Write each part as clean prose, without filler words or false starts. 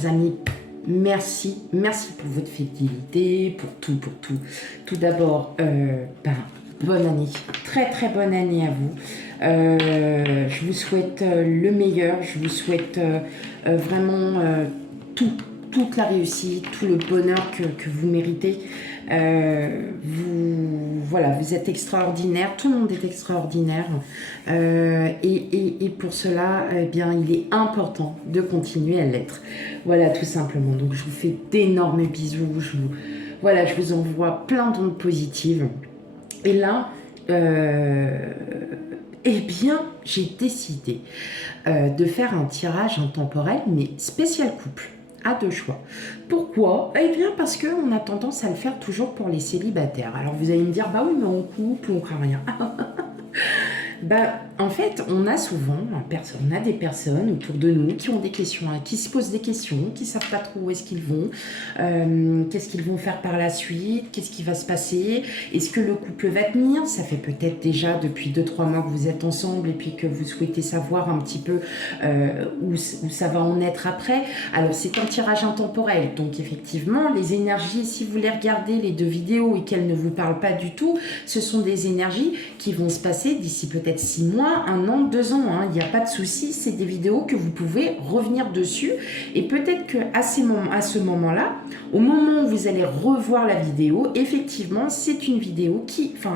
chers amis, merci pour votre fidélité, pour tout. Tout d'abord, bonne année, très bonne année à vous. Je vous souhaite le meilleur, je vous souhaite vraiment toute la réussite, tout le bonheur que vous méritez. Vous êtes extraordinaire, tout le monde est extraordinaire. Et pour cela, eh bien, il est important de continuer à l'être. Voilà, tout simplement. Donc, je vous fais d'énormes bisous. Je vous envoie plein d'ondes positives. Et là, eh bien, j'ai décidé de faire un tirage intemporel, mais spécial couple, à 2 choix. Pourquoi? Eh bien, parce qu'on a tendance à le faire toujours pour les célibataires. Alors, vous allez me dire, bah oui, mais en couple, on craint rien. En fait, on a souvent des personnes autour de nous qui ont des questions, qui se posent des questions, qui ne savent pas trop où est-ce qu'ils vont, qu'est-ce qu'ils vont faire par la suite, qu'est-ce qui va se passer, est-ce que le couple va tenir? Ça fait peut-être déjà depuis 2-3 mois que vous êtes ensemble et puis que vous souhaitez savoir un petit peu où ça va en être après. Alors, c'est un tirage intemporel, donc effectivement, les énergies, si vous les regardez, les 2 vidéos, et qu'elles ne vous parlent pas du tout, ce sont des énergies qui vont se passer d'ici peut-être 6 mois, 1 an, 2 ans, il n'y a pas de souci, c'est des vidéos que vous pouvez revenir dessus, et peut-être qu'à ce moment-là, au moment où vous allez revoir la vidéo, effectivement, c'est une vidéo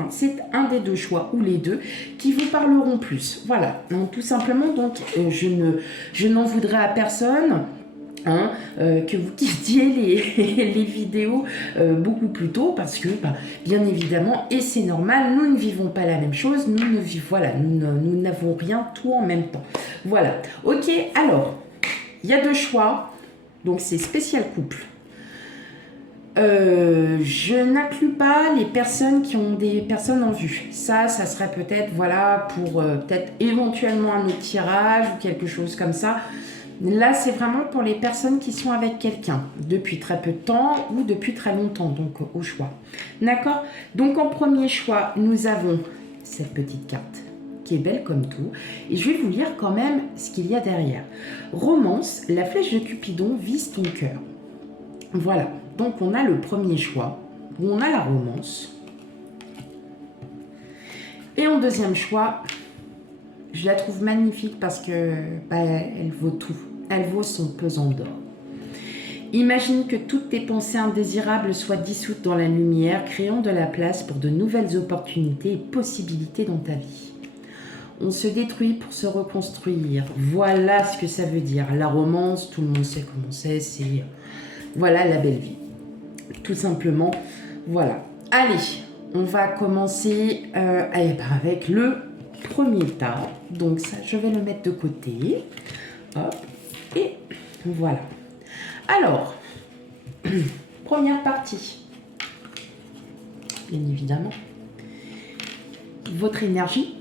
c'est un des 2 choix, ou les 2, qui vous parleront plus. Voilà, donc tout simplement, donc je n'en voudrais à personne. Que vous quittiez les vidéos beaucoup plus tôt, parce que bien évidemment, et c'est normal, nous ne vivons pas la même chose, nous n'avons rien tout en même temps. Voilà, ok, alors il y a 2 choix, donc c'est spécial couple. Je n'inclus pas les personnes qui ont des personnes en vue. Ça serait peut-être, pour peut-être éventuellement un autre tirage ou quelque chose comme ça. Là, c'est vraiment pour les personnes qui sont avec quelqu'un depuis très peu de temps ou depuis très longtemps, donc au choix. D'accord? Donc, en premier choix, nous avons cette petite carte qui est belle comme tout. Et je vais vous lire quand même ce qu'il y a derrière. Romance, la flèche de Cupidon vise ton cœur. Voilà. Donc, on a le premier choix, où on a la romance. Et en deuxième choix, je la trouve magnifique parce que elle vaut tout. Elle vaut son pesant d'or. Imagine que toutes tes pensées indésirables soient dissoutes dans la lumière, créant de la place pour de nouvelles opportunités et possibilités dans ta vie. On se détruit pour se reconstruire. Voilà ce que ça veut dire. La romance, tout le monde sait comment c'est. Voilà la belle vie. Tout simplement, voilà. Allez, on va commencer avec le premier tas. Donc ça, je vais le mettre de côté. Hop. Et voilà. Alors, première partie. Bien évidemment. Votre énergie,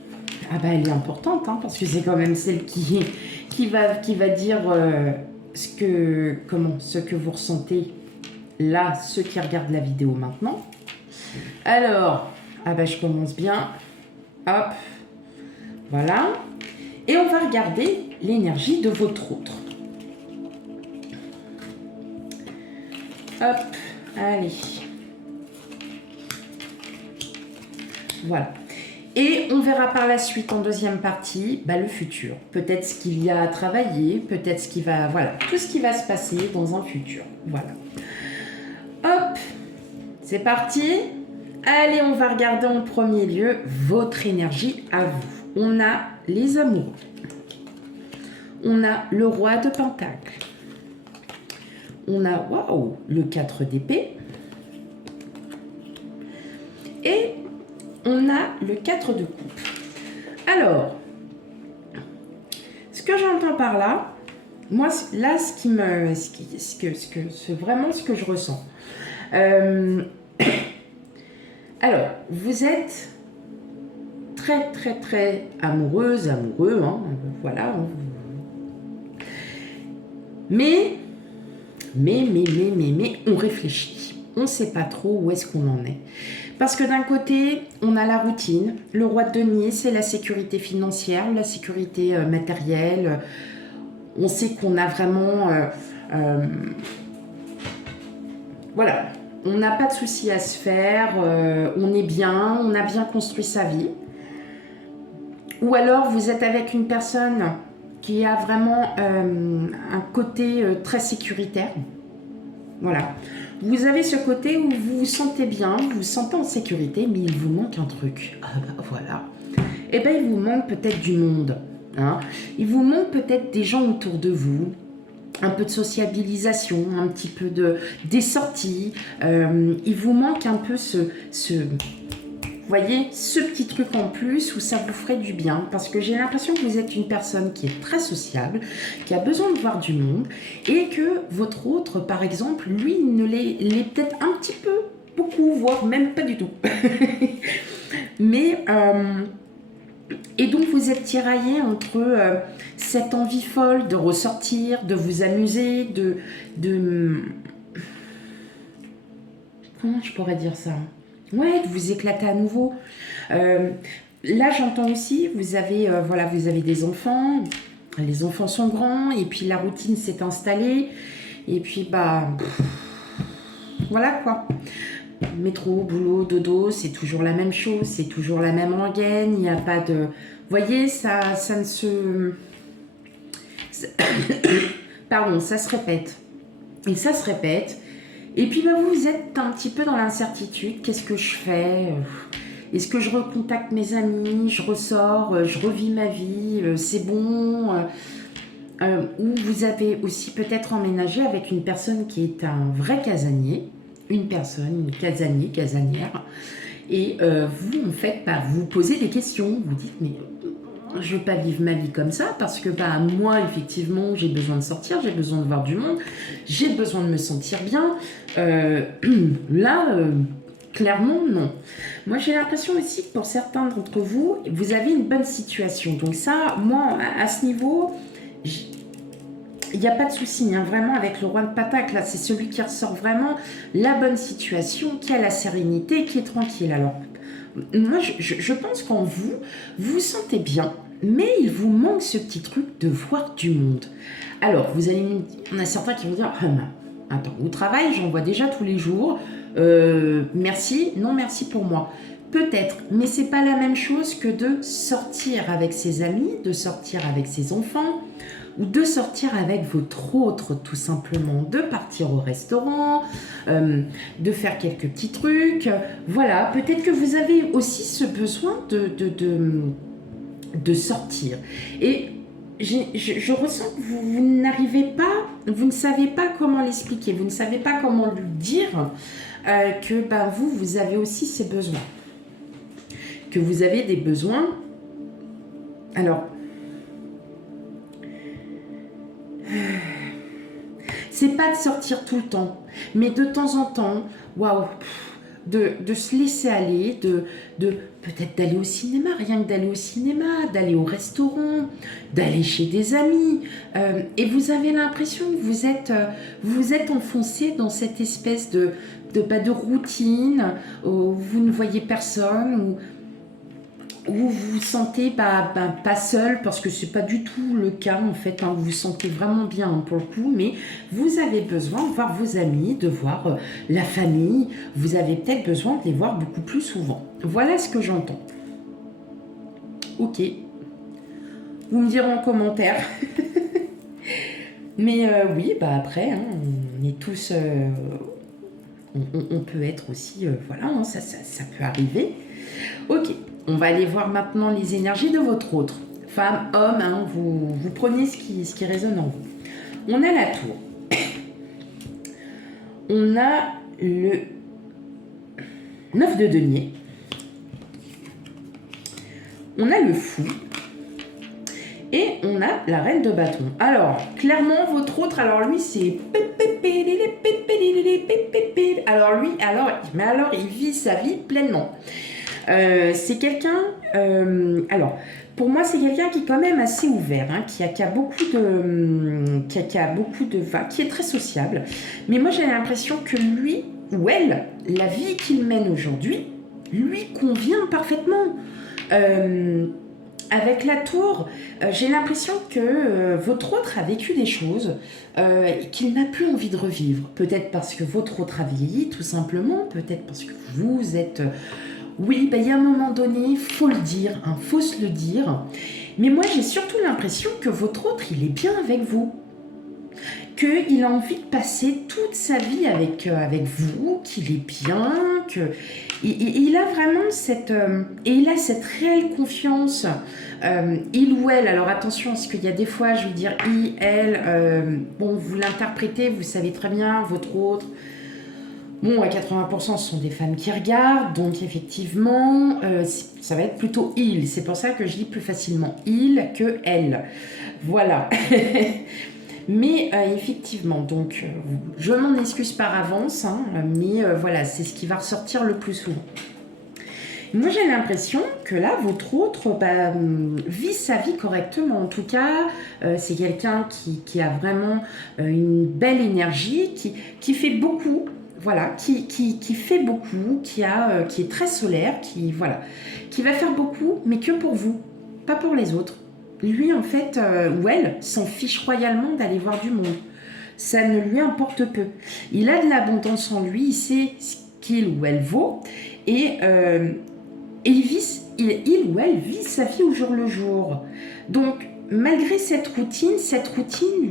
elle est importante, parce que c'est quand même celle qui va dire ce que vous ressentez là, ceux qui regardent la vidéo maintenant. Alors, je commence bien. Hop. Voilà. Et on va regarder l'énergie de votre autre. Hop. Allez. Voilà. Et on verra par la suite en deuxième partie le futur. Peut-être ce qu'il y a à travailler, peut-être ce qui va... Voilà, tout ce qui va se passer dans un futur. Voilà. Hop. C'est parti. Allez, on va regarder en premier lieu votre énergie à vous. On a les amoureux. On a le roi de Pentacles. On a, le 4 d'épée. Et on a le 4 de coupe. Alors, ce que j'entends par là, moi, là, c'est vraiment ce que je ressens. Alors, vous êtes très amoureux, voilà. Mais, on réfléchit. On ne sait pas trop où est-ce qu'on en est. Parce que d'un côté, on a la routine. Le roi de denier, c'est la sécurité financière, la sécurité matérielle. On sait qu'on a vraiment Voilà, on n'a pas de soucis à se faire, on est bien, on a bien construit sa vie. Ou alors vous êtes avec une personne qui a vraiment un côté très sécuritaire. Voilà. Vous avez ce côté où vous vous sentez bien, vous vous sentez en sécurité, mais il vous manque un truc. Ah bah voilà. Eh bien, il vous manque peut-être du monde. Hein. Il vous manque peut-être des gens autour de vous. Un peu de sociabilisation, un petit peu des sorties. Il vous manque un peu vous voyez, ce petit truc en plus où ça vous ferait du bien. Parce que j'ai l'impression que vous êtes une personne qui est très sociable, qui a besoin de voir du monde, et que votre autre, par exemple, lui, l'est peut-être un petit peu, beaucoup, voire même pas du tout. Mais... et donc vous êtes tiraillé entre cette envie folle de ressortir, de vous amuser, comment je pourrais dire ça? Ouais, de vous éclater à nouveau. Là, j'entends aussi, vous avez des enfants, les enfants sont grands, et puis la routine s'est installée, et puis voilà quoi. Métro, boulot, dodo, c'est toujours la même chose, c'est toujours la même rengaine, il n'y a pas de... Vous voyez, ça ne se... Pardon, ça se répète. Et ça se répète. Et puis vous êtes un petit peu dans l'incertitude. Qu'est-ce que je fais? Est-ce que je recontacte mes amis? Je ressors? Je revis ma vie? C'est bon? Ou vous avez aussi peut-être emménagé avec une personne qui est un vrai casanier. Une casanière. Et vous, en fait, vous posez des questions. Vous dites, mais je ne veux pas vivre ma vie comme ça parce que moi, effectivement, j'ai besoin de sortir, j'ai besoin de voir du monde, j'ai besoin de me sentir bien. Clairement, non. Moi, j'ai l'impression aussi que pour certains d'entre vous, vous avez une bonne situation. Donc ça, moi, à ce niveau, il n'y a pas de souci, hein, vraiment, avec le roi de Pentacle, là, c'est celui qui ressort vraiment la bonne situation, qui a la sérénité, qui est tranquille. Alors, moi, je pense qu'en vous, vous vous sentez bien, mais il vous manque ce petit truc de voir du monde. Alors, vous allez me dire, on a certains qui vont dire, attends, au travail, j'en vois déjà tous les jours, merci, non merci pour moi. Peut-être, mais c'est pas la même chose que de sortir avec ses amis, de sortir avec ses enfants, ou de sortir avec votre autre, tout simplement, de partir au restaurant, de faire quelques petits trucs. Voilà, peut-être que vous avez aussi ce besoin de sortir. Et je ressens que vous n'arrivez pas, vous ne savez pas comment l'expliquer, vous ne savez pas comment lui dire que vous avez aussi ces besoins. Que vous avez des besoins. Alors, c'est pas de sortir tout le temps, mais de temps en temps, waouh, de se laisser aller, de peut-être d'aller au cinéma, rien que d'aller au cinéma, d'aller au restaurant, d'aller chez des amis. Et vous avez l'impression que vous êtes enfoncé dans cette espèce de routine où vous ne voyez personne, où vous vous sentez pas seul, parce que c'est pas du tout le cas en fait, hein, vous vous sentez vraiment bien pour le coup, mais vous avez besoin de voir vos amis, de voir la famille, vous avez peut-être besoin de les voir beaucoup plus souvent. Voilà ce que j'entends. Ok, vous me direz en commentaire. Mais oui, après, hein, on est tous... on peut être aussi... voilà, hein, ça peut arriver. Ok. On va aller voir maintenant les énergies de votre autre. Femme, homme, hein, vous prenez ce qui résonne en vous. On a la tour. On a le 9 de denier. On a le fou. Et on a la reine de bâton. Alors, clairement, votre autre, alors lui, c'est... Alors, il vit sa vie pleinement. C'est quelqu'un, alors pour moi c'est quelqu'un qui est quand même assez ouvert, hein, qui a beaucoup de, qui est très sociable. Mais moi j'ai l'impression que lui ou elle, la vie qu'il mène aujourd'hui, lui convient parfaitement. avec la tour, j'ai l'impression que votre autre a vécu des choses qu'il n'a plus envie de revivre. Peut-être parce que votre autre a vieilli, tout simplement. Peut-être parce que vous êtes... Oui, il y a un moment donné, faut le dire, faut se le dire. Mais moi, j'ai surtout l'impression que votre autre, il est bien avec vous. Qu'il a envie de passer toute sa vie avec vous, qu'il est bien, que... Il a vraiment cette... et il a cette réelle confiance, il ou elle, alors attention, parce qu'il y a des fois, je veux dire il, elle, bon, vous l'interprétez, vous savez très bien, votre autre... Bon, à 80%, ce sont des femmes qui regardent, donc effectivement, ça va être plutôt il. C'est pour ça que je dis plus facilement il que elle. Voilà. Mais effectivement, donc je m'en excuse par avance, mais voilà, c'est ce qui va ressortir le plus souvent. Moi, j'ai l'impression que là, votre autre vit sa vie correctement. En tout cas, c'est quelqu'un qui a vraiment une belle énergie, qui fait beaucoup. Voilà, qui fait beaucoup, qui est très solaire, qui va faire beaucoup, mais que pour vous, pas pour les autres. Lui, en fait, ou elle, s'en fiche royalement d'aller voir du monde. Ça ne lui importe peu. Il a de l'abondance en lui, il sait ce qu'il ou elle vaut, et il ou elle vit sa vie au jour le jour. Donc, malgré cette routine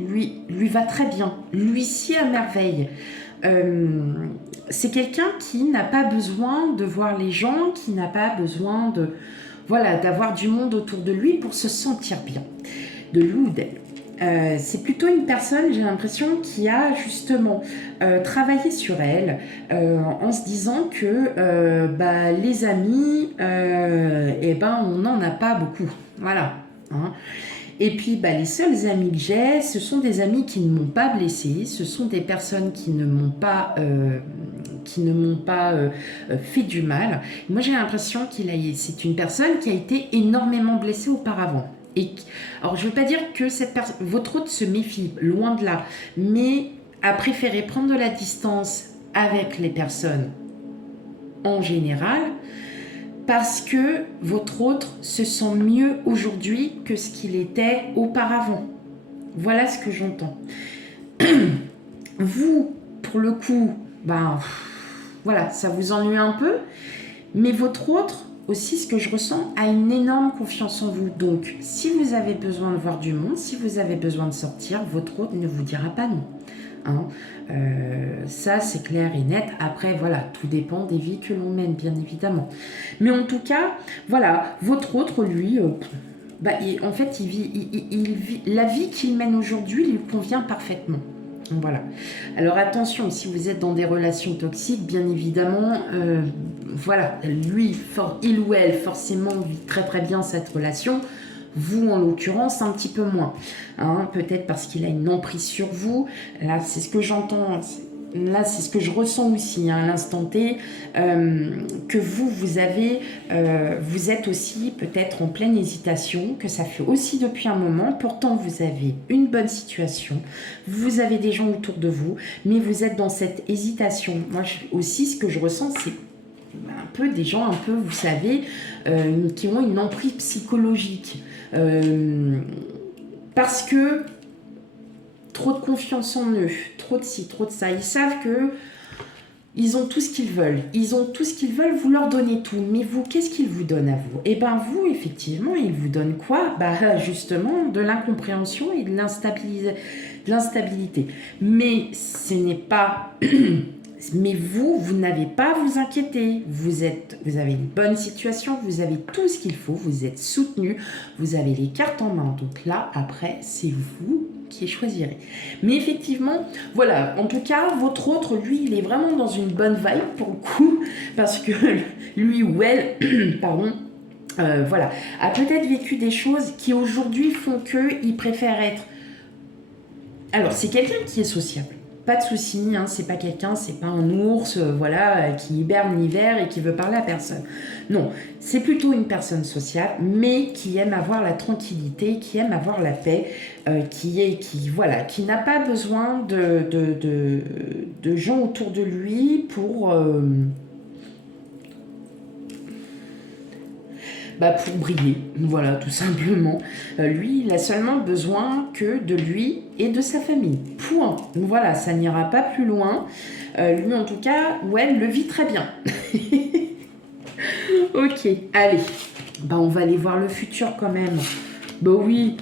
lui va très bien, lui sied à merveille. C'est quelqu'un qui n'a pas besoin de voir les gens, qui n'a pas besoin de... Voilà, d'avoir du monde autour de lui pour se sentir bien, de lui ou d'elle. C'est plutôt une personne, j'ai l'impression, qui a justement travaillé sur elle en se disant que les amis, on n'en a pas beaucoup. Voilà. Et puis, les seuls amis que j'ai, ce sont des amis qui ne m'ont pas blessée, ce sont des personnes qui ne m'ont pas fait du mal. Moi, j'ai l'impression c'est une personne qui a été énormément blessée auparavant. Alors, je ne veux pas dire que votre autre se méfie, loin de là, mais a préféré prendre de la distance avec les personnes en général, parce que votre autre se sent mieux aujourd'hui que ce qu'il était auparavant. Voilà ce que j'entends. Vous, pour le coup, voilà, ça vous ennuie un peu, mais votre autre, aussi, ce que je ressens, a une énorme confiance en vous. Donc, si vous avez besoin de voir du monde, si vous avez besoin de sortir, votre autre ne vous dira pas non. Ça, c'est clair et net. Après, voilà, tout dépend des vies que l'on mène, bien évidemment. Mais en tout cas, voilà, votre autre, lui, en fait, il vit, la vie qu'il mène aujourd'hui lui convient parfaitement. Voilà. Alors attention, si vous êtes dans des relations toxiques, bien évidemment, voilà, lui, il ou elle, forcément, vit très très bien cette relation. Vous, en l'occurrence, un petit peu moins. Peut-être parce qu'il a une emprise sur vous. Là, c'est ce que j'entends. Là, c'est ce que je ressens aussi à l'instant T, que vous êtes aussi peut-être en pleine hésitation, que ça fait aussi depuis un moment. Pourtant, vous avez une bonne situation, vous avez des gens autour de vous, mais vous êtes dans cette hésitation. Moi aussi, ce que je ressens, c'est un peu des gens, vous savez, qui ont une emprise psychologique. Parce que trop de confiance en eux, trop de ci, trop de ça. Ils savent que ils ont tout ce qu'ils veulent. Ils ont tout ce qu'ils veulent, vous leur donnez tout. Mais vous, qu'est-ce qu'ils vous donnent à vous? Vous, effectivement, ils vous donnent quoi? Justement, de l'incompréhension et de l'instabilité. Mais ce n'est pas... Mais vous n'avez pas à vous inquiéter. Vous avez une bonne situation, vous avez tout ce qu'il faut, vous êtes soutenu, vous avez les cartes en main. Donc là, après, c'est vous qui choisirez. Mais effectivement, voilà, en tout cas, votre autre, lui, il est vraiment dans une bonne vibe pour le coup, parce que lui ou elle, pardon, voilà, a peut-être vécu des choses qui aujourd'hui font qu'il préfère être... Alors, c'est quelqu'un qui est sociable. Pas de souci, c'est pas quelqu'un, c'est pas un ours, qui hiberne l'hiver et qui veut parler à personne. Non, c'est plutôt une personne sociale, mais qui aime avoir la tranquillité, qui aime avoir la paix, qui n'a pas besoin de gens autour de lui pour briller, voilà, tout simplement. Lui, il a seulement besoin que de lui et de sa famille. Point. Voilà, ça n'ira pas plus loin. Lui, en tout cas, ou elle le vit très bien. Ok, allez. On va aller voir le futur quand même. Oui.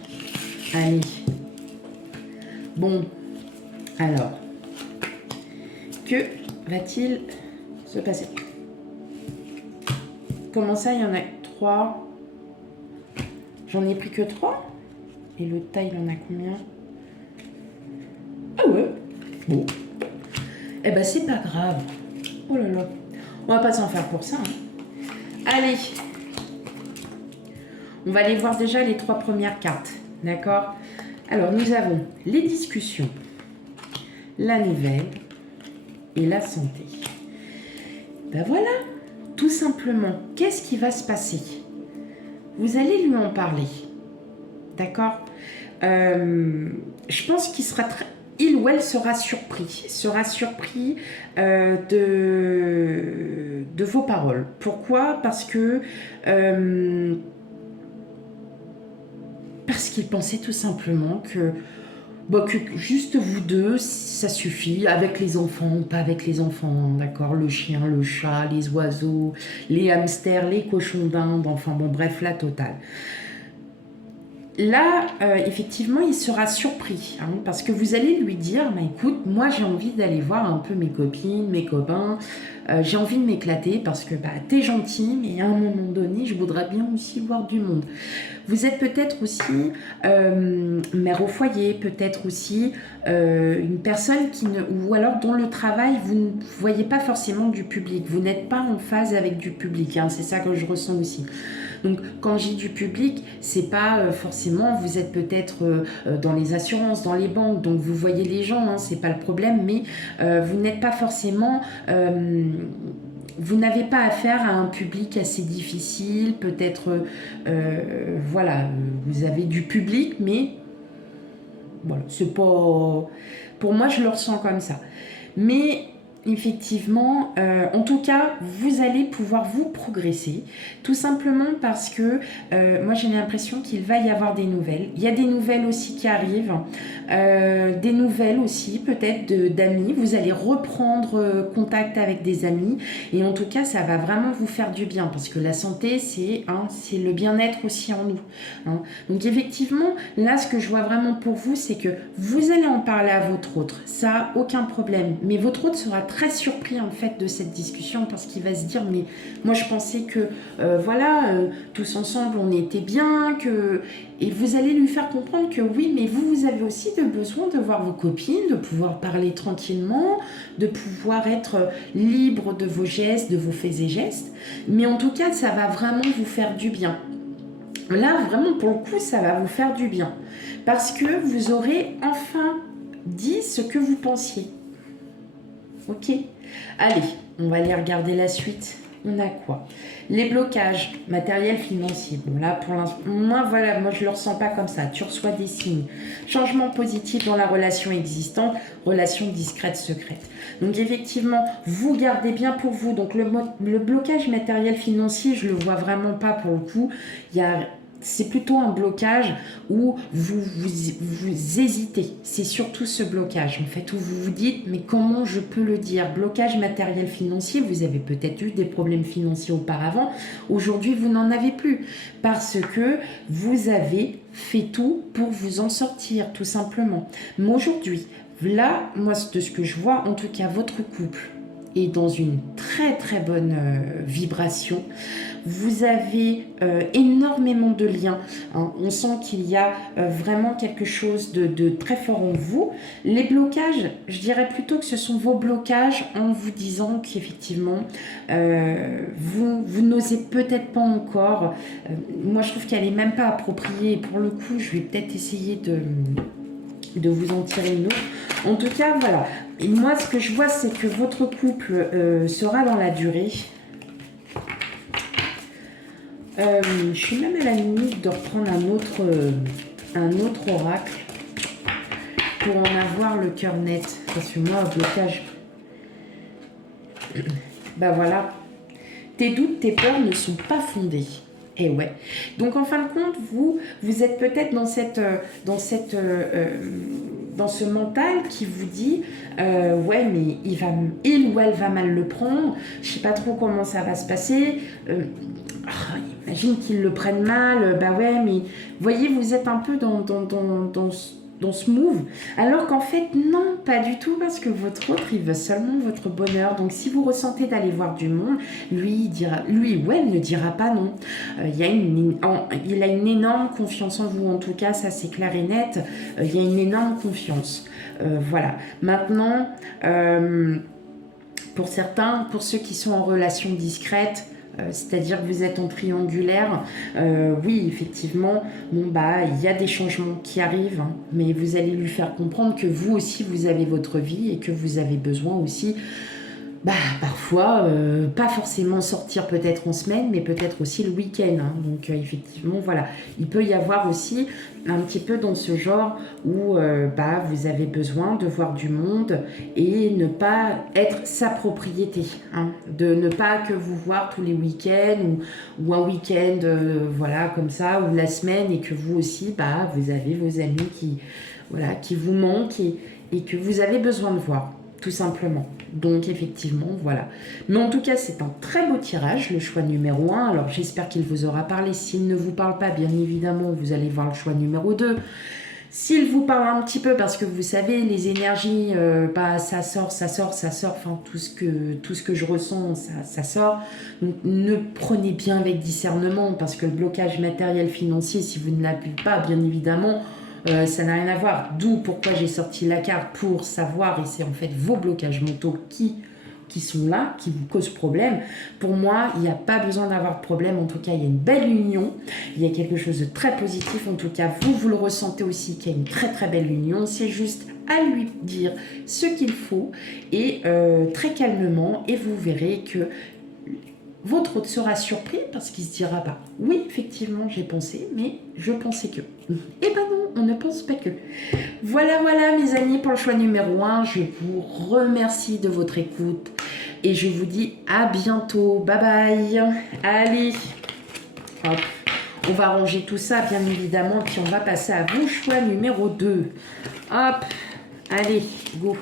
Allez. Bon. Alors. Que va-t-il se passer? Comment ça, il y en a 3? J'en ai pris que 3. Et le tas, il en a combien? Ah ouais. Bon. Eh ben, c'est pas grave. Oh là là. On va pas s'en faire pour ça. Allez. On va aller voir déjà les 3 premières cartes. D'accord? Alors, nous avons les discussions, la nouvelle et la santé. Voilà. Tout simplement, qu'est-ce qui va se passer? Vous allez lui en parler. D'accord? Je pense qu'il sera il ou elle sera surpris. De vos paroles. Pourquoi? Parce qu'il pensait tout simplement que juste vous deux, ça suffit, avec les enfants, pas avec les enfants, d'accord? Le chien, le chat, les oiseaux, les hamsters, les cochons d'Inde, enfin bon, bref, la totale. Là, effectivement, il sera surpris, parce que vous allez lui dire, écoute, moi j'ai envie d'aller voir un peu mes copines, mes copains, j'ai envie de m'éclater parce que t'es gentil, mais à un moment donné, je voudrais bien aussi voir du monde. Vous êtes peut-être aussi mère au foyer, peut-être aussi une personne ou alors dont le travail, vous ne voyez pas forcément du public, vous n'êtes pas en phase avec du public, c'est ça que je ressens aussi. Donc, quand j'ai du public, c'est pas forcément, vous êtes peut-être dans les assurances, dans les banques, donc vous voyez les gens, c'est pas le problème, mais vous n'êtes pas forcément... vous n'avez pas affaire à un public assez difficile, peut-être, voilà, vous avez du public, mais voilà, c'est pas... Pour moi, je le ressens comme ça. Mais... effectivement, en tout cas, vous allez pouvoir vous progresser, tout simplement parce que moi j'ai l'impression qu'il va y avoir des nouvelles. Il y a des nouvelles aussi qui arrivent, des nouvelles aussi peut-être d'amis. Vous allez reprendre contact avec des amis et en tout cas, ça va vraiment vous faire du bien parce que la santé, c'est le bien-être aussi en nous. Donc effectivement, là, ce que je vois vraiment pour vous, c'est que vous allez en parler à votre autre. Ça, aucun problème. Mais votre autre sera très surpris en fait de cette discussion parce qu'il va se dire mais moi je pensais que tous ensemble on était bien, et vous allez lui faire comprendre que oui, mais vous avez aussi besoin de voir vos copines, de pouvoir parler tranquillement, de pouvoir être libre de vos gestes, de vos faits et gestes, mais en tout cas ça va vraiment vous faire du bien. Là vraiment pour le coup ça va vous faire du bien parce que vous aurez enfin dit ce que vous pensiez. Ok, allez, on va aller regarder la suite. On a quoi? Les blocages matériels, financiers. Bon là, pour l'instant, moi je le ressens pas comme ça. Tu reçois des signes. Changement positif dans la relation existante, relation discrète, secrète. Donc effectivement, vous gardez bien pour vous. Donc le blocage matériel, financier, je le vois vraiment pas pour le coup. C'est plutôt un blocage où vous hésitez. C'est surtout ce blocage, en fait, où vous vous dites, mais comment je peux le dire? Blocage matériel financier, vous avez peut-être eu des problèmes financiers auparavant. Aujourd'hui, vous n'en avez plus parce que vous avez fait tout pour vous en sortir, tout simplement. Mais aujourd'hui, là, moi, de ce que je vois, en tout cas, votre couple est dans une très très bonne vibration. Vous avez énormément de liens. On sent qu'il y a vraiment quelque chose de très fort en vous. Les blocages, je dirais plutôt que ce sont vos blocages en vous disant qu'effectivement, vous n'osez peut-être pas encore. Moi, je trouve qu'elle n'est même pas appropriée. Pour le coup, je vais peut-être essayer de vous en tirer une autre. En tout cas, voilà. Et moi, ce que je vois, c'est que votre couple sera dans la durée. Je suis même à la limite de reprendre un autre oracle pour en avoir le cœur net. Parce que moi, blocage... Voilà. Tes doutes, tes peurs ne sont pas fondés. Et ouais. Donc en fin de compte, vous êtes peut-être dans ce mental qui vous dit ouais, mais il ou elle va mal le prendre, je sais pas trop comment ça va se passer. Imagine qu'ils le prennent mal, bah ouais, mais vous voyez, vous êtes un peu dans ce move, alors qu'en fait, non, pas du tout, parce que votre autre, il veut seulement votre bonheur. Donc si vous ressentez d'aller voir du monde, lui ou elle ne dira pas non. Il a une énorme confiance en vous, en tout cas, ça c'est clair et net. Il y a une énorme confiance. Voilà. Maintenant, pour certains, pour ceux qui sont en relation discrète, c'est-à-dire que vous êtes en triangulaire, oui, effectivement, bon, bah, il y a des changements qui arrivent, hein, mais vous allez lui faire comprendre que vous aussi, vous avez votre vie et que vous avez besoin aussi, bah, parfois, pas forcément sortir peut-être en semaine, mais peut-être aussi le week-end. Hein. Donc, effectivement, voilà, il peut y avoir aussi un petit peu dans ce genre où bah, vous avez besoin de voir du monde et ne pas être sa propriété. Hein. De ne pas que vous voir tous les week-ends ou un week-end, voilà, comme ça, ou la semaine, et que vous aussi, bah, vous avez vos amis qui vous manquent et que vous avez besoin de voir. Tout simplement. Donc effectivement, voilà. Mais en tout cas, c'est un très beau tirage, le choix numéro 1. Alors j'espère qu'il vous aura parlé. S'il ne vous parle pas, bien évidemment, vous allez voir le choix numéro 2. S'il vous parle un petit peu, parce que vous savez, les énergies, bah, ça sort, enfin tout ce que je ressens, ça sort. Donc ne prenez bien avec discernement, parce que le blocage matériel financier, si vous ne l'avez pas, bien évidemment, ça n'a rien à voir. D'où pourquoi j'ai sorti la carte, pour savoir, et c'est en fait vos blocages mentaux qui sont là, qui vous causent problème. Pour moi, il n'y a pas besoin d'avoir de problème. En tout cas, il y a une belle union. Il y a quelque chose de très positif. En tout cas, vous le ressentez aussi, qu'il y a une très très belle union. C'est juste à lui dire ce qu'il faut et très calmement, et vous verrez que votre hôte sera surpris parce qu'il se dira bah oui, effectivement, j'ai pensé, mais je pensais que. Eh ben non, on ne pense pas que. Voilà, mes amis, pour le choix numéro 1. Je vous remercie de votre écoute et je vous dis à bientôt. Bye bye. Allez, hop. On va ranger tout ça, bien évidemment, puis on va passer à vos choix numéro 2. Hop, allez, go.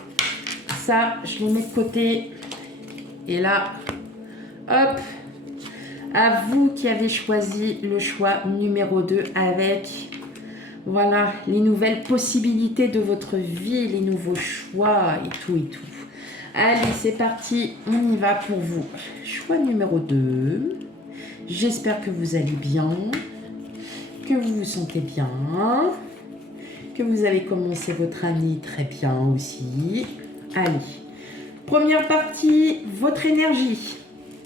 Ça, je le mets de côté. Et là, hop, à vous qui avez choisi le choix numéro 2 avec, voilà, les nouvelles possibilités de votre vie, les nouveaux choix et tout et tout. Allez, c'est parti, on y va pour vous. Choix numéro 2. J'espère que vous allez bien, que vous vous sentez bien, que vous avez commencé votre année très bien aussi. Allez, première partie, votre énergie.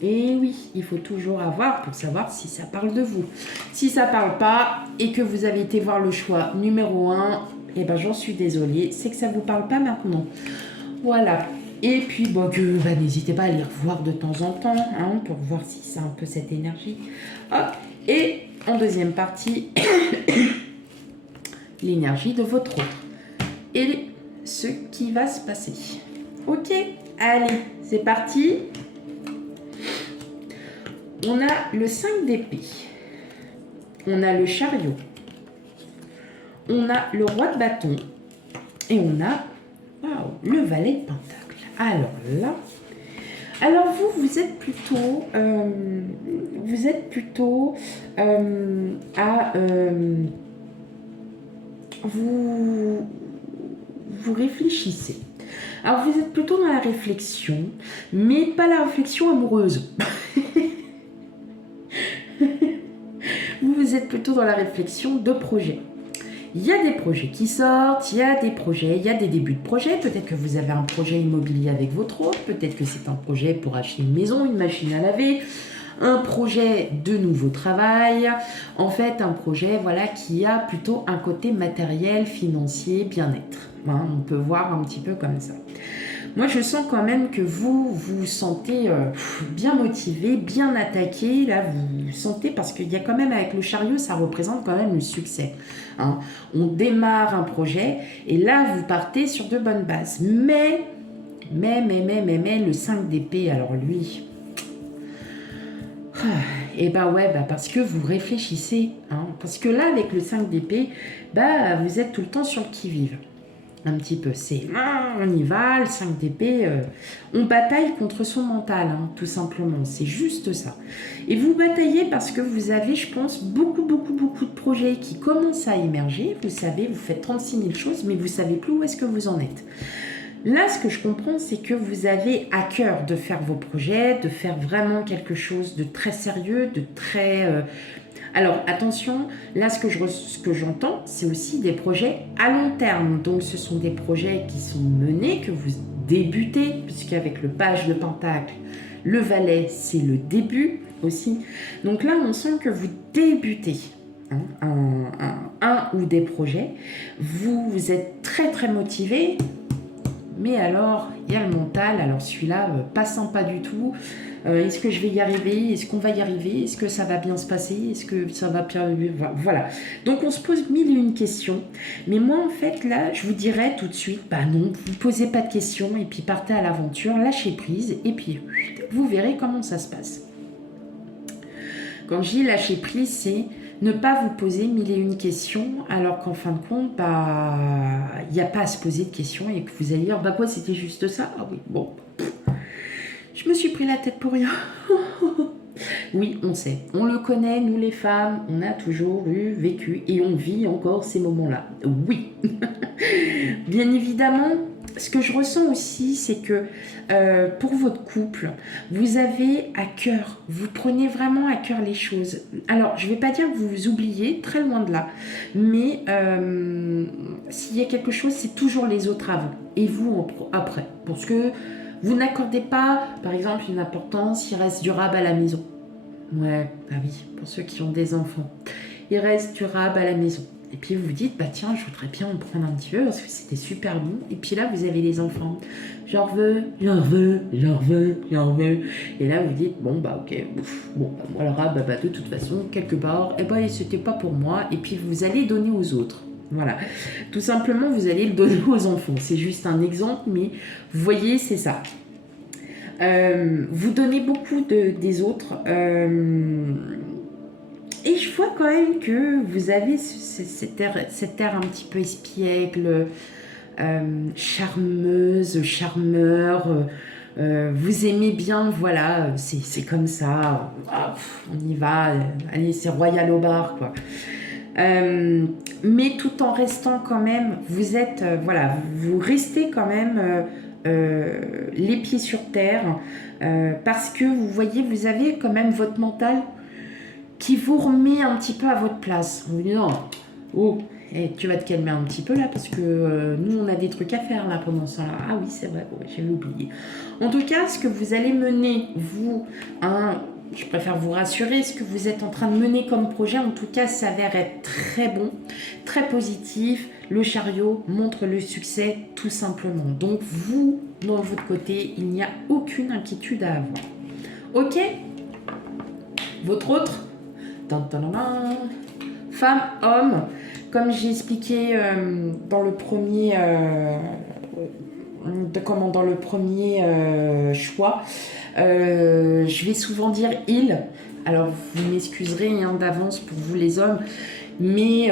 Et oui, il faut toujours avoir pour savoir si ça parle de vous. Si ça parle pas et que vous avez été voir le choix numéro 1, eh ben j'en suis désolée, c'est que ça vous parle pas maintenant. Voilà. Et puis n'hésitez pas à les revoir de temps en temps, hein, pour voir si c'est un peu cette énergie. Hop. Et en deuxième partie, l'énergie de votre autre. Et ce qui va se passer. Ok, allez, c'est parti. On a le 5 d'épée, on a le chariot, on a le roi de bâton et on a le valet de pentacle. Alors là, vous êtes plutôt, vous réfléchissez. Alors vous êtes plutôt dans la réflexion, mais pas la réflexion amoureuse. Vous êtes plutôt dans la réflexion de projet. Il y a des projets qui sortent, il y a des débuts de projet. Peut-être que vous avez un projet immobilier avec votre autre, peut-être que c'est un projet pour acheter une maison, une machine à laver, un projet de nouveau travail. En fait, un projet qui a plutôt un côté matériel, financier, bien-être. Hein, on peut voir un petit peu comme ça. Moi, je sens quand même que vous vous sentez bien motivé, bien attaqué. Là, vous sentez, parce qu'il y a quand même, avec le chariot, ça représente quand même le succès. Hein. On démarre un projet et là, vous partez sur de bonnes bases. Mais, le 5 d'épée, alors lui, Et bah ouais, bah parce que vous réfléchissez. Hein. Parce que là, avec le 5 d'épée, bah vous êtes tout le temps sur le qui-vive. Un petit peu, c'est on y va, le 5 d'épée, on bataille contre son mental, hein, tout simplement, c'est juste ça. Et vous bataillez parce que vous avez, je pense, beaucoup de projets qui commencent à émerger, vous savez, vous faites 36 000 choses, mais vous savez plus où est-ce que vous en êtes. Là, ce que je comprends, c'est que vous avez à cœur de faire vos projets, de faire vraiment quelque chose de très sérieux, de très... Alors, attention, là, ce que j'entends, c'est aussi des projets à long terme. Donc, ce sont des projets qui sont menés, que vous débutez, puisqu'avec le page de Pentacle, le valet, c'est le début aussi. Donc là, on sent que vous débutez un ou des projets. Vous êtes très motivé, mais alors, il y a le mental. Alors, celui-là, pas sympa du tout. Est-ce que je vais y arriver? Est-ce qu'on va y arriver? Est-ce que ça va bien se passer? Est-ce que ça va bien... Voilà. Donc, on se pose mille et une questions. Mais moi, en fait, là, je vous dirais tout de suite, bah non, vous ne posez pas de questions et puis partez à l'aventure, lâchez prise et puis vous verrez comment ça se passe. Quand je dis lâcher prise, c'est ne pas vous poser mille et une questions alors qu'en fin de compte, bah, il n'y a pas à se poser de questions et que vous allez dire, bah quoi, c'était juste ça? Ah oui, bon... Je me suis pris la tête pour rien. Oui, on sait. On le connaît, nous les femmes, on a toujours vécu et on vit encore ces moments-là. Oui. Bien évidemment, ce que je ressens aussi, c'est que pour votre couple, vous avez à cœur, vous prenez vraiment à cœur les choses. Alors, je ne vais pas dire que vous vous oubliez, très loin de là, mais s'il y a quelque chose, c'est toujours les autres avant et vous après. Parce que vous n'accordez pas, par exemple, une importance, il reste durable à la maison. Ouais, bah oui, pour ceux qui ont des enfants. Il reste durable à la maison. Et puis vous vous dites, bah tiens, je voudrais bien en prendre un petit peu parce que c'était super bon. Et puis là, vous avez les enfants. J'en veux. Et là, vous dites, bon, bah ok, bon, bah, moi, le rab, bah, de toute façon, quelque part, et bah, c'était pas pour moi. Et puis vous allez donner aux autres. Voilà. Tout simplement, vous allez le donner aux enfants. C'est juste un exemple, mais vous voyez, c'est ça. Vous donnez beaucoup des autres. Et je vois quand même que vous avez cet air un petit peu espiègle, charmeuse, charmeur. Vous aimez bien, voilà, c'est comme ça. On y va. Allez, c'est royal au bar, quoi. Mais tout en restant quand même, vous êtes, voilà, vous restez quand même les pieds sur terre parce que vous voyez, vous avez quand même votre mental qui vous remet un petit peu à votre place. Vous dites non, oh, tu vas te calmer un petit peu là parce que nous on a des trucs à faire là pendant ce temps-là. Ah oui, c'est vrai, ouais, j'avais oublié. En tout cas, ce que vous allez mener, vous, je préfère vous rassurer, ce que vous êtes en train de mener comme projet, en tout cas, s'avère être très bon, très positif. Le chariot montre le succès tout simplement. Donc vous, de votre côté, il n'y a aucune inquiétude à avoir. Ok? Votre autre? Femme, homme, comme j'ai expliqué dans le premier... dans le premier choix, je vais souvent dire il. Alors vous m'excuserez d'avance pour vous les hommes, mais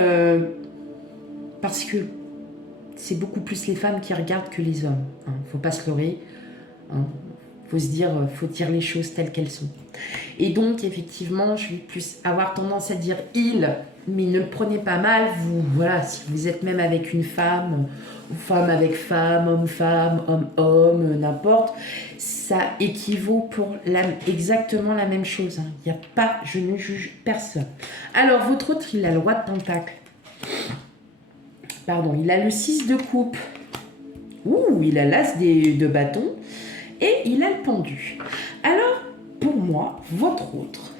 parce que c'est beaucoup plus les femmes qui regardent que les hommes. Faut pas se leurrer. Faut se dire, faut dire les choses telles qu'elles sont. Et donc effectivement, je vais plus avoir tendance à dire il, mais ne le prenez pas mal. Vous, voilà, si vous êtes même avec une femme, ou femme avec femme, homme, n'importe, ça équivaut pour exactement la même chose. Il n'y a pas, je ne juge personne. Alors votre autre, il a le roi de pentacle. Pardon, il a le 6 de coupe. Ouh, il a l'as de bâton. Et il a le pendu. Alors, pour moi, votre autre,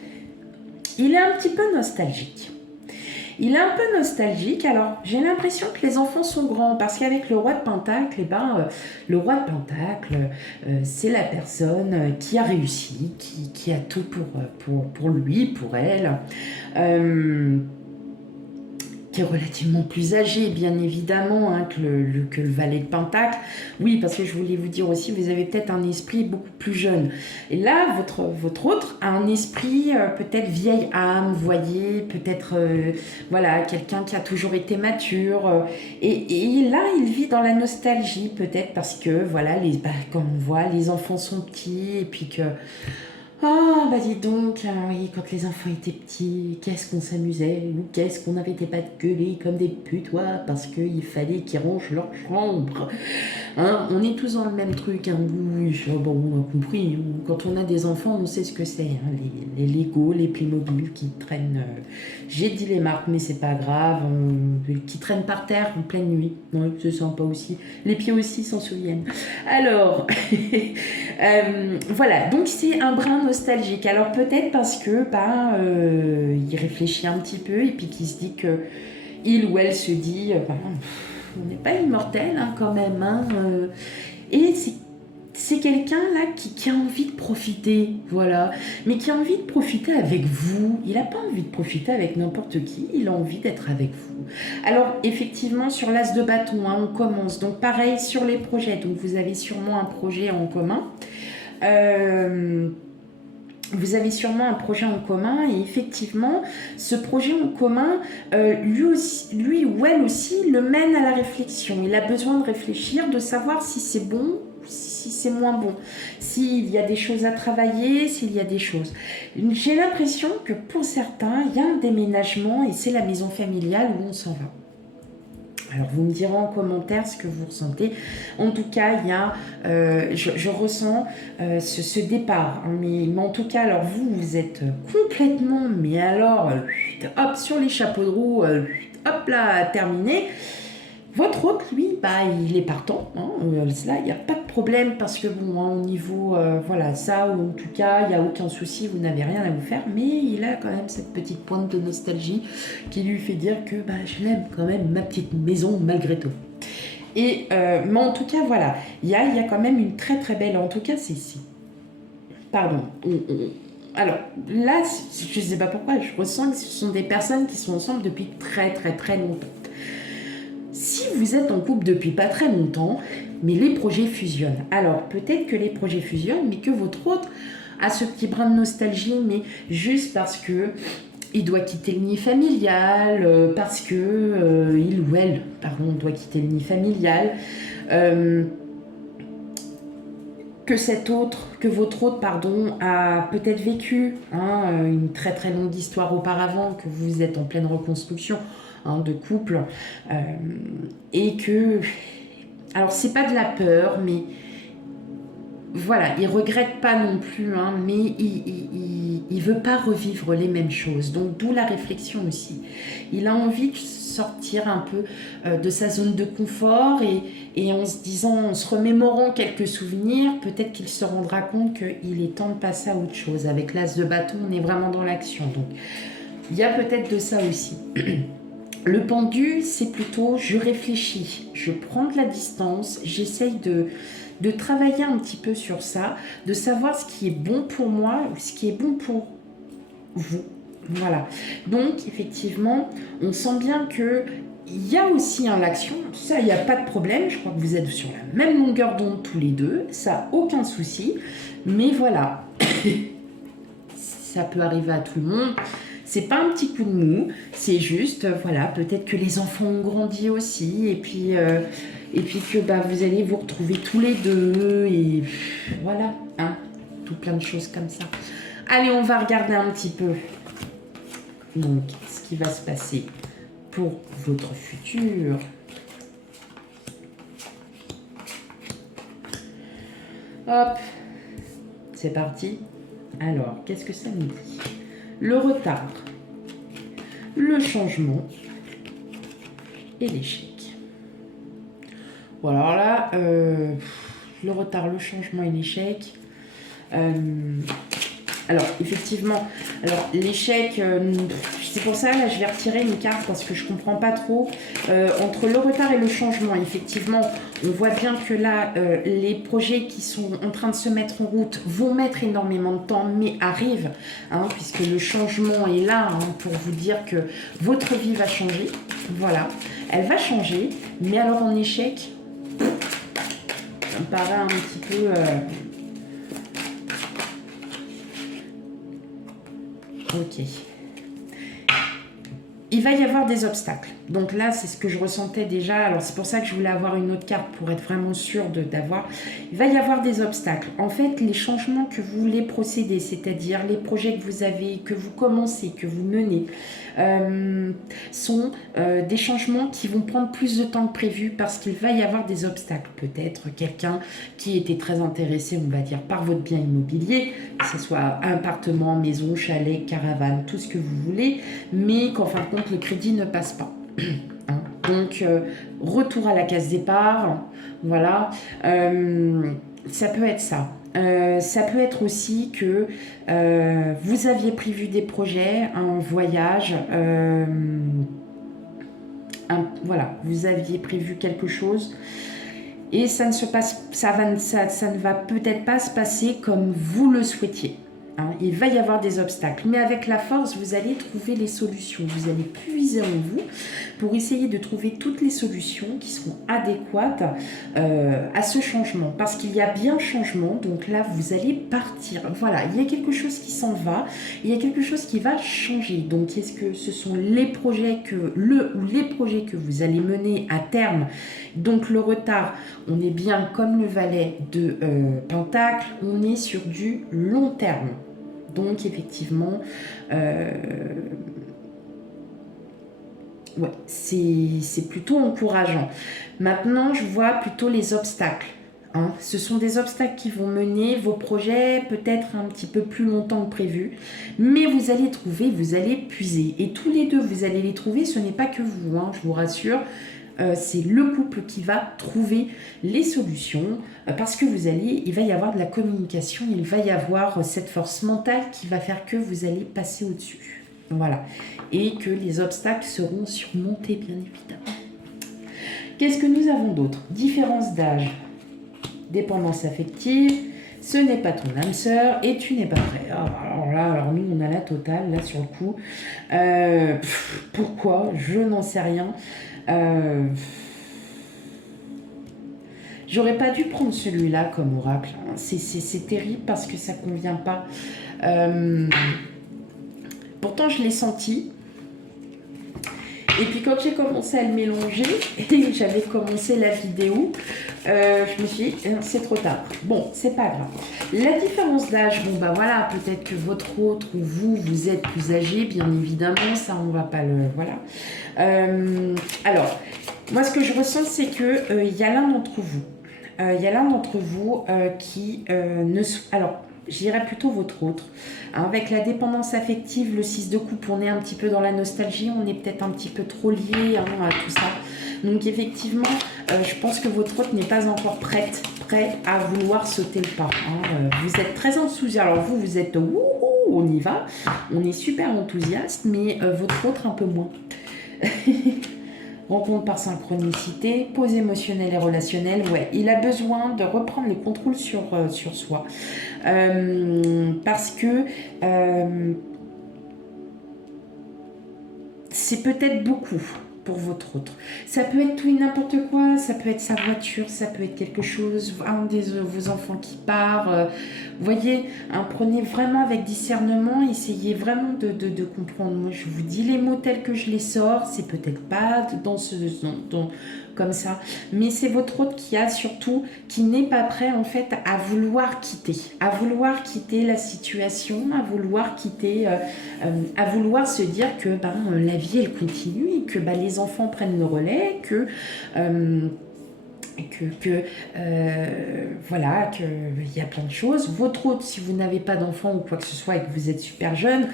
il est un petit peu nostalgique. Il est un peu nostalgique. Alors, j'ai l'impression que les enfants sont grands parce qu'avec le roi de Pentacle, le roi de Pentacle, c'est la personne qui a réussi, qui a tout pour lui, pour elle. qui est relativement plus âgé, bien évidemment, hein, que le valet de Pentacle. Oui, parce que je voulais vous dire aussi, vous avez peut-être un esprit beaucoup plus jeune. Et là, votre autre a un esprit peut-être vieille âme, vous voyez, peut-être voilà, quelqu'un qui a toujours été mature. Et là, il vit dans la nostalgie, peut-être parce que, voilà, comme on voit, les enfants sont petits, et puis que ah, bah dis donc, oui, quand les enfants étaient petits, qu'est-ce qu'on s'amusait, ou qu'est-ce qu'on n'arrêtait pas de gueuler comme des putois parce qu'il fallait qu'ils rangent leur chambre. Hein, on est tous dans le même truc, hein. Oui, bon, on a compris. Quand on a des enfants, on sait ce que c'est. Hein. Les Lego, les Playmobil qui traînent. J'ai dit les marques, mais c'est pas grave. Qui traînent par terre en pleine nuit. Ouais, c'est sympa aussi. Les pieds aussi s'en souviennent. Alors, voilà. Donc c'est un brin nostalgique. Alors peut-être parce que il réfléchit un petit peu et puis qu'il se dit que il ou elle se dit. On n'est pas immortel hein, quand même. Hein, et c'est quelqu'un là qui a envie de profiter, voilà. Mais qui a envie de profiter avec vous. Il n'a pas envie de profiter avec n'importe qui, il a envie d'être avec vous. Alors effectivement, sur l'as de bâton, hein, on commence. Donc pareil sur les projets. Donc vous avez sûrement un projet en commun. Vous avez sûrement un projet en commun et effectivement, ce projet en commun, lui ou elle aussi, le mène à la réflexion. Il a besoin de réfléchir, de savoir si c'est bon, si c'est moins bon, s'il y a des choses à travailler, s'il y a des choses. J'ai l'impression que pour certains, il y a un déménagement et c'est la maison familiale où on s'en va. Alors, vous me direz en commentaire ce que vous ressentez. En tout cas, il y a, je ressens ce départ. Hein, mais en tout cas, alors vous êtes complètement, mais alors, hop, sur les chapeaux de roue, hop là, terminé. Votre autre, lui, il est partant. Hein, là, il n'y a pas de problème parce que, bon, hein, au niveau, voilà, ça, ou en tout cas, il n'y a aucun souci, vous n'avez rien à vous faire. Mais il a quand même cette petite pointe de nostalgie qui lui fait dire que je l'aime quand même, ma petite maison, malgré tout. Et, mais en tout cas, voilà, il y a quand même une très très belle, en tout cas, pardon, alors là, je ne sais pas pourquoi, je ressens que ce sont des personnes qui sont ensemble depuis très très très longtemps. Si vous êtes en couple depuis pas très longtemps, mais les projets fusionnent. Alors, peut-être que les projets fusionnent, mais que votre autre a ce petit brin de nostalgie, mais juste parce que il doit quitter le nid familial, parce que il ou elle, pardon, doit quitter le nid familial, que votre autre, pardon, a peut-être vécu une très très longue histoire auparavant, que vous êtes en pleine reconstruction. De couple et que alors c'est pas de la peur mais voilà il regrette pas non plus mais il veut pas revivre les mêmes choses donc d'où la réflexion aussi il a envie de sortir un peu de sa zone de confort et en se disant en se remémorant quelques souvenirs peut-être qu'il se rendra compte qu'il est temps de passer à autre chose avec l'as de bâton on est vraiment dans l'action donc il y a peut-être de ça aussi. Le pendu, c'est plutôt je réfléchis, je prends de la distance, j'essaye de travailler un petit peu sur ça, de savoir ce qui est bon pour moi ou ce qui est bon pour vous. Voilà. Donc, effectivement, on sent bien que il y a aussi l'action, ça, il n'y a pas de problème, je crois que vous êtes sur la même longueur d'onde tous les deux, ça, aucun souci, mais voilà, ça peut arriver à tout le monde. C'est pas un petit coup de mou, c'est juste, voilà, peut-être que les enfants ont grandi aussi, et puis que vous allez vous retrouver tous les deux, et voilà, tout plein de choses comme ça. Allez, on va regarder un petit peu, donc, ce qui va se passer pour votre futur. Hop, c'est parti. Alors, qu'est-ce que ça nous dit ? Le retard, le changement et l'échec. Bon, alors là, le retard, le changement et l'échec. Alors, effectivement, l'échec, C'est pour ça, là, je vais retirer une carte parce que je ne comprends pas trop. Entre le retard et le changement, effectivement, on voit bien que là, les projets qui sont en train de se mettre en route vont mettre énormément de temps, mais arrivent, hein, puisque le changement est là, hein, pour vous dire que votre vie va changer. Voilà, elle va changer, mais alors en échec, ça me paraît un petit peu... Ok. Il va y avoir des obstacles. Donc là, c'est ce que je ressentais déjà. Alors, c'est pour ça que je voulais avoir une autre carte pour être vraiment sûre d'avoir. Il va y avoir des obstacles. En fait, les changements que vous voulez procéder, c'est-à-dire les projets que vous avez, que vous commencez, que vous menez, sont des changements qui vont prendre plus de temps que prévu parce qu'il va y avoir des obstacles. Peut-être quelqu'un qui était très intéressé, on va dire, par votre bien immobilier, que ce soit appartement, maison, chalet, caravane, tout ce que vous voulez, mais qu'en fin de compte, le crédit ne passe pas. Hein. Donc, retour à la case départ, voilà. Ça peut être ça. Ça peut être aussi que vous aviez prévu des projets, un voyage, voilà, vous aviez prévu quelque chose et ça ne se passe, ça ne va peut-être pas se passer comme vous le souhaitiez. Hein, il va y avoir des obstacles, mais avec la force, vous allez trouver les solutions. Vous allez puiser en vous pour essayer de trouver toutes les solutions qui seront adéquates à ce changement. Parce qu'il y a bien changement, donc là, vous allez partir. Voilà, il y a quelque chose qui s'en va, il y a quelque chose qui va changer. Donc, est-ce que ce sont les projets que vous allez mener à terme? Donc, le retard, on est bien comme le valet de Pentacle, on est sur du long terme. Donc, effectivement, ouais, c'est plutôt encourageant. Maintenant, je vois plutôt les obstacles. Hein. Ce sont des obstacles qui vont mener vos projets peut-être un petit peu plus longtemps que prévu, mais vous allez trouver, vous allez puiser. Et tous les deux, vous allez les trouver, ce n'est pas que vous, hein, je vous rassure. C'est le couple qui va trouver les solutions parce que il va y avoir de la communication, il va y avoir cette force mentale qui va faire que vous allez passer au-dessus. Voilà. Et que les obstacles seront surmontés, bien évidemment. Qu'est-ce que nous avons d'autre? Différence d'âge, dépendance affective, ce n'est pas ton âme sœur et tu n'es pas prêt. Alors nous, on a la totale, là, sur le coup. Pourquoi? Je n'en sais rien. J'aurais pas dû prendre celui-là comme oracle. C'est terrible parce que ça convient pas. Pourtant, je l'ai senti. Et puis quand j'ai commencé à le mélanger, et j'avais commencé la vidéo, je me suis dit, c'est trop tard. Bon, c'est pas grave. La différence d'âge, bon bah voilà, peut-être que votre autre ou vous êtes plus âgé, bien évidemment, ça on va pas le... Voilà. Alors, moi ce que je ressens, c'est que y a l'un d'entre vous. Il y a l'un d'entre vous qui ne... Alors, je dirais plutôt votre autre. Hein, avec la dépendance affective, le 6 de coupe, on est un petit peu dans la nostalgie, on est peut-être un petit peu trop lié à tout ça. Donc effectivement, je pense que votre autre n'est pas encore prêt à vouloir sauter le pas. Hein. Vous êtes très enthousiaste. Alors vous êtes on y va, on est super enthousiaste, mais votre autre un peu moins. Rencontre par synchronicité, pause émotionnelle et relationnelle, ouais, il a besoin de reprendre le contrôle sur soi. Parce que c'est peut-être beaucoup pour votre autre. Ça peut être tout et n'importe quoi, ça peut être sa voiture, ça peut être quelque chose, un de vos enfants qui part. Vous voyez, hein, prenez vraiment avec discernement, essayez vraiment de comprendre. Moi, je vous dis les mots tels que je les sors, c'est peut-être pas comme ça, mais c'est votre autre qui n'est pas prêt en fait à vouloir quitter la situation, à vouloir se dire que la vie elle continue et que les enfants prennent le relais, voilà, qu'il y a plein de choses. Votre autre, si vous n'avez pas d'enfant ou quoi que ce soit et que vous êtes super jeune,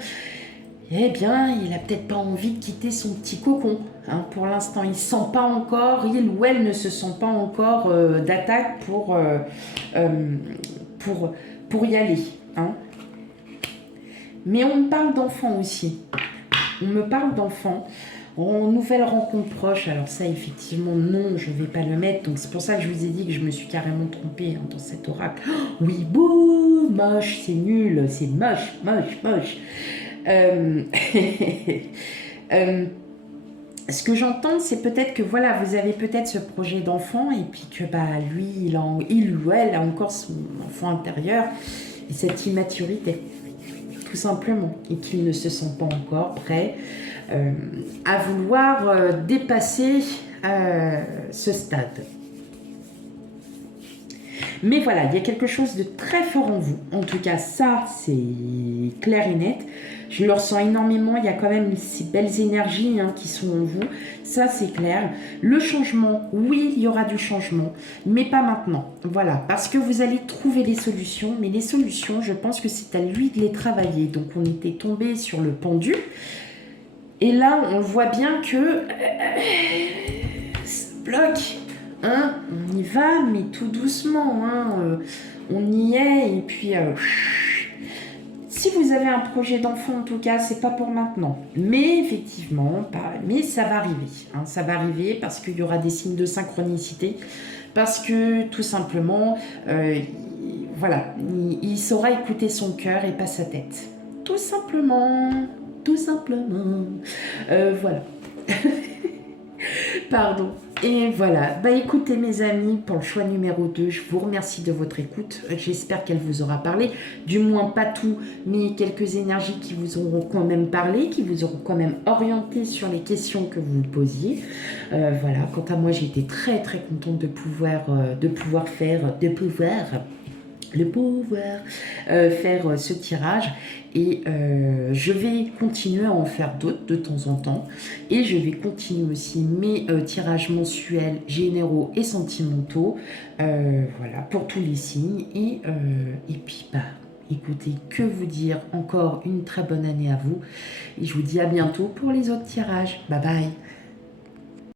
eh bien, il a peut-être pas envie de quitter son petit cocon. Hein. Pour l'instant, il ou elle ne se sent pas encore d'attaque pour y aller. Hein. Mais on parle d'enfants aussi. On me parle d'enfants. En nouvelle rencontre proche, alors ça effectivement non, je ne vais pas le mettre, donc c'est pour ça que je vous ai dit que je me suis carrément trompée hein, dans cet oracle. Oh, oui, bouh, moche, c'est nul, c'est moche, moche, moche. Euh, euh, Ce que j'entends, c'est peut-être que voilà, vous avez peut-être ce projet d'enfant et puis que bah lui, il ou elle a encore son enfant intérieur et cette immaturité, tout simplement, et qu'il ne se sent pas encore prêt à vouloir dépasser ce stade. Mais voilà, il y a quelque chose de très fort en vous. En tout cas, ça, c'est clair et net. Je le ressens énormément. Il y a quand même ces belles énergies hein, qui sont en vous. Ça, c'est clair. Le changement, oui, il y aura du changement, mais pas maintenant. Voilà, parce que vous allez trouver des solutions. Mais les solutions, je pense que c'est à lui de les travailler. Donc, on était tombé sur le pendu. Et là, on voit bien que ça bloque. Hein, on y va, mais tout doucement. Hein, on y est, et puis... si vous avez un projet d'enfant, en tout cas, c'est pas pour maintenant. Mais effectivement, mais ça va arriver. Hein, ça va arriver parce qu'il y aura des signes de synchronicité. Parce que, tout simplement, voilà, il saura écouter son cœur et pas sa tête. Tout simplement. Tout simplement. Voilà. Pardon. Et voilà. Bah écoutez mes amis, pour le choix numéro 2, je vous remercie de votre écoute. J'espère qu'elle vous aura parlé. Du moins pas tout, mais quelques énergies qui vous auront quand même parlé, qui vous auront quand même orienté sur les questions que vous me posiez. Voilà. Quant à moi, j'ai été très très contente de pouvoir faire ce tirage et je vais continuer à en faire d'autres de temps en temps et je vais continuer aussi mes tirages mensuels généraux et sentimentaux voilà pour tous les signes et puis bah écoutez, que vous dire, encore une très bonne année à vous et je vous dis à bientôt pour les autres tirages. Bye bye.